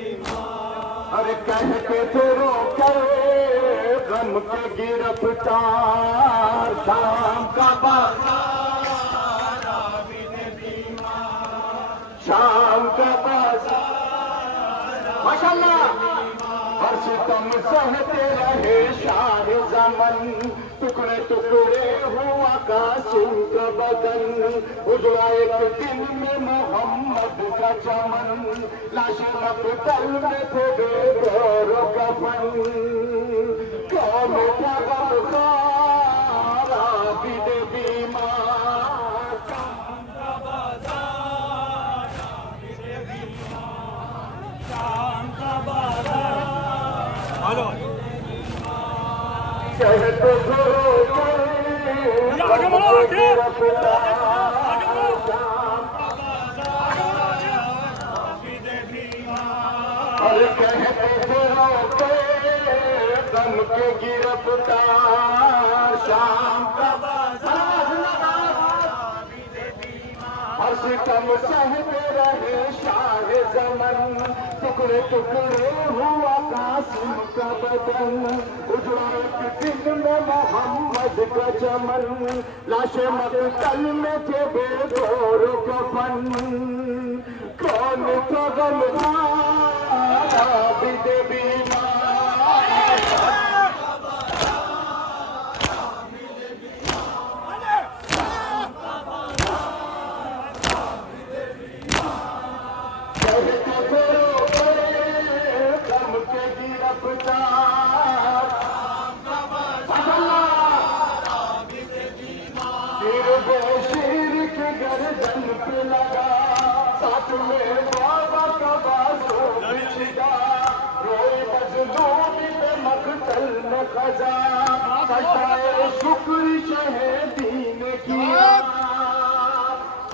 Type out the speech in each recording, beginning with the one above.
अरे कहते थे रोके गम के गिरफ्तार, शाम का बाजार शाम का बाजार। माशाल्लाह हर सितम सहते रहे शाह ज़मन, टुकड़े टुकड़े हुआ कासिम का बदन, उजड़ा एक दिन में मोहम्मद का चमन, लाशें मक़तल में थे बेगौर कफन। कौम क्या गमख़ार आबिद बीमार, शाम का बाजार आबिद बीमार, शाम का बाजार। हेलो कहते थे आगे बढ़ो, आगे अरे कहते थे रोके गम के गिरफ्तार, शाम का हर सितम सहते रहे शाह ज़मन, टुकड़े टुकड़े हुआ कासिम का बदन, उजड़ा एक दिन में मोहम्मद का चमन, लाशें मक़तल में थे बेगौर कफन। कौन था गमख़ार आबिद बीमार, कहते थे रोके गम के गिरफ्तार, फिर बेशीर के गर्दन पे लगा, साथ में बाबा का बाजू बिछड़ा, रोए मजलूमी पे मक़तल में खजा, सजाए शुक्र शहीदी ने किया,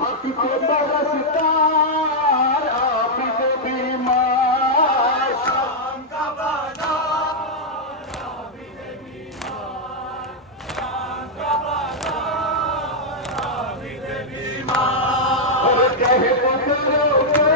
हक के परस्तार आबिद बीमार, शाम का बाजार आबिद बीमार, शाम का बाजार आबिद बीमार। और कहते थे रोके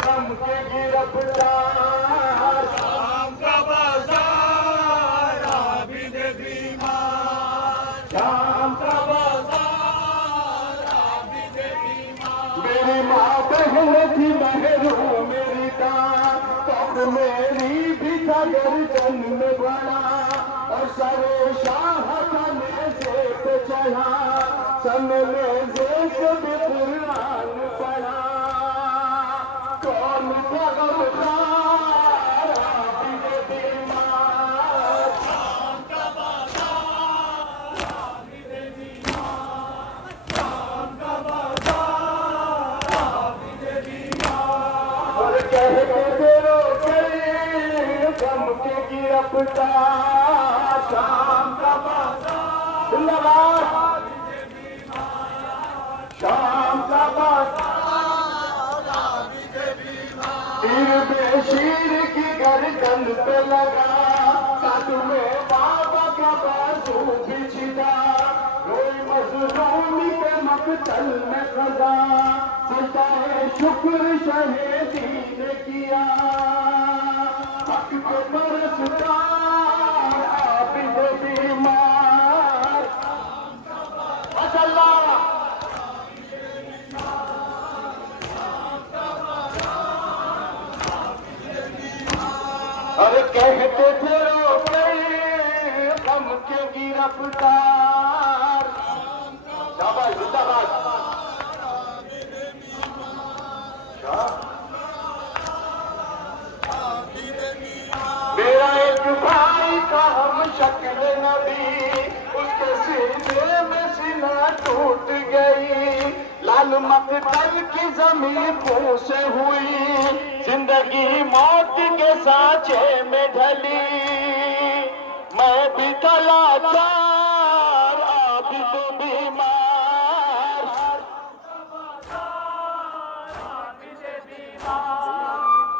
गम के गिरफ्तार, शाम का बाजार आबिद बीमार, शाम का बाजार आबिद बीमार। मेरी माँ बहन थी महरूम मेरी दान, तब मेरी भी था गर्दन में बड़ा, और सरे शाह का नेज़े पे चढ़ा, सन नेज़े से भी कुरान पढ़ा। कौन था गमख़ार आबिद बीमार, शाम का बाजार आबिद बीमार, शाम का बाजार आबिद बीमार। और कहते थे रोके गम के गिरफ्तार, शाम का बाजार जिंदाबाद, शाम का बाजार आबिद बीमार, तीर बेशीर की गर्दन पे लगा, साथ में बाबा का बाजू बिछड़ा, रोई मजलूमी पे मक़तल में खजा, सजाए शुक्र शहीदी ने किया, हक के परस्तार आबिद बीमार। माशाअल्लाह अरे कहते थे रोके गम के गिरफ्तार, शाबाश जिंदाबाद। मेरा एक भाई था हम शक्ल नबी, उसके सीने में सीना टूट गई, लाल मक़तल की ज़मीन से हुई, जिंदगी मौत के सांचे में ढली, मैं भी था लाचार आबिद बीमार, आबिद बीमार,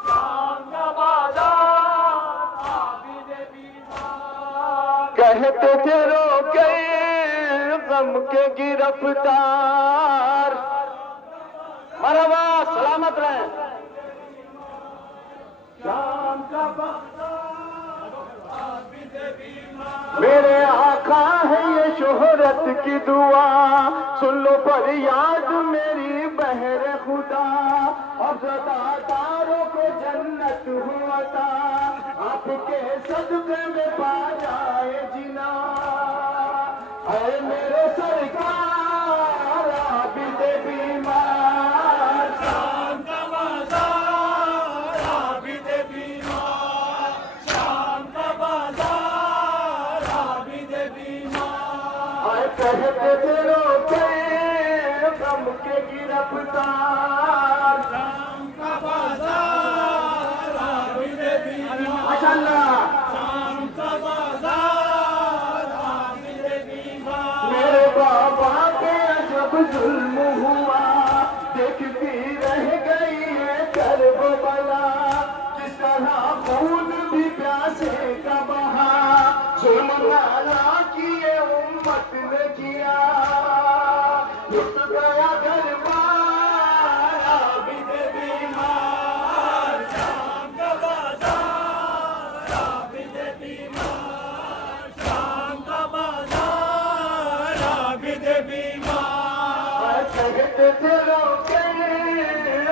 शाम का बाजार आबिद बीमार। कहते थे रोके गम के गिरफ्तार। मरहबा, सलामत रहें। मेरे आका है ये शोहरत की दुआ, सुन लो फरियाद मेरी बहरे खुदा। अब दातारों को जन्नत हुआ था, आपके सदक़े में पा जाए जिना। है मेरे सरकार आबिद बीमार, शाम का बाजार आबिद बीमार, शाम का बाजार आबिद बीमार। आए कहते थे रोके गम के गिरफ्तार। शाम का बाजार आबिद बीमार, माशाअल्लाह। शाम का बाजार आबिद बीमार। मेरे बाबा पे जब जुल्म हुआ, देखती रह गई है करबला। जिस तरह खून भी प्यासे का बहा, जुल्म नाला किए उम्मत ने किया। लुट गया दरबार आबिद बीमार। शाम का बाजार आबिद बीमार, शाम का बाजार आबिद बीमार। कहते थे रोके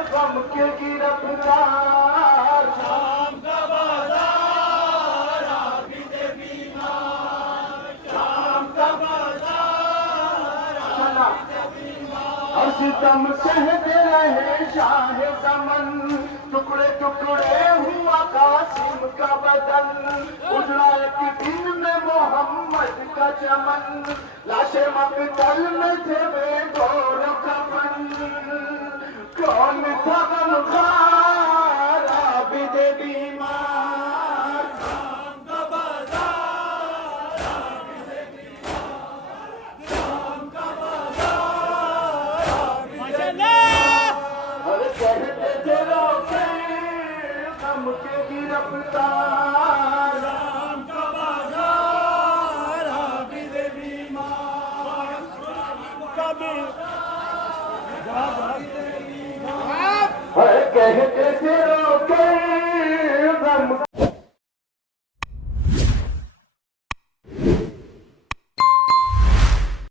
गम के गिरफ्तार। शाम का बाजार आबिद बीमार, शाम का बाजार आबिद बीमार। और सितम सहते रहे शाह समन, टुकड़े टुकड़े हुआ कासिम का बदन। उजड़ा एक दिन में मोहम्मद का चमन, लाशे मकतल में थे बेगौर कफन। कौन था गमखार आबिद बीमार। शाम का बाजार आबिद बीमार, शाम का बाजार आबिद बीमार। और कहते थे रोके गम के गिरफ्तार। शाम का बाजार आबिद बीमार, कभी कहते थे रोके गम